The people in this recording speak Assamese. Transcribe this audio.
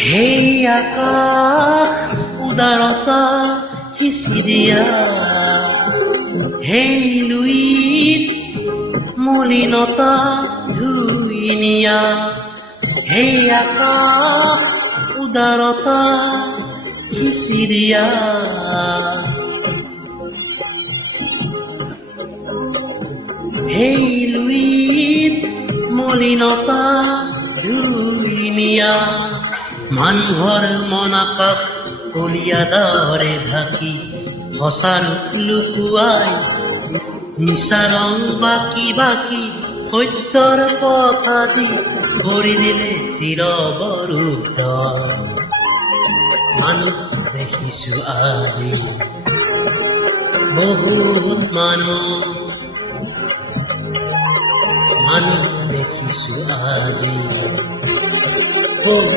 সেই আকাশ উদাৰতা সিঁচি দিয়া, সেই লুইত মলিনতা ধুই নিয়া, সেই আকাশ উদাৰতা সিঁচি দিয়া। সেই লুইত মলিনতা ধুই নিয়া, মানুহৰ মন আকাশ কলিয়াদাৰে ঢাকি, সঁচা ৰূপ লুকুৱাই মিছা ৰং বাকি বাকি, সত্যৰ পথ আজি কৰি দিলে চিৰবৰুদ্ধ। মানুহ দেখিছো আজি বহুত মানুহ দেখিছো আজি বহুত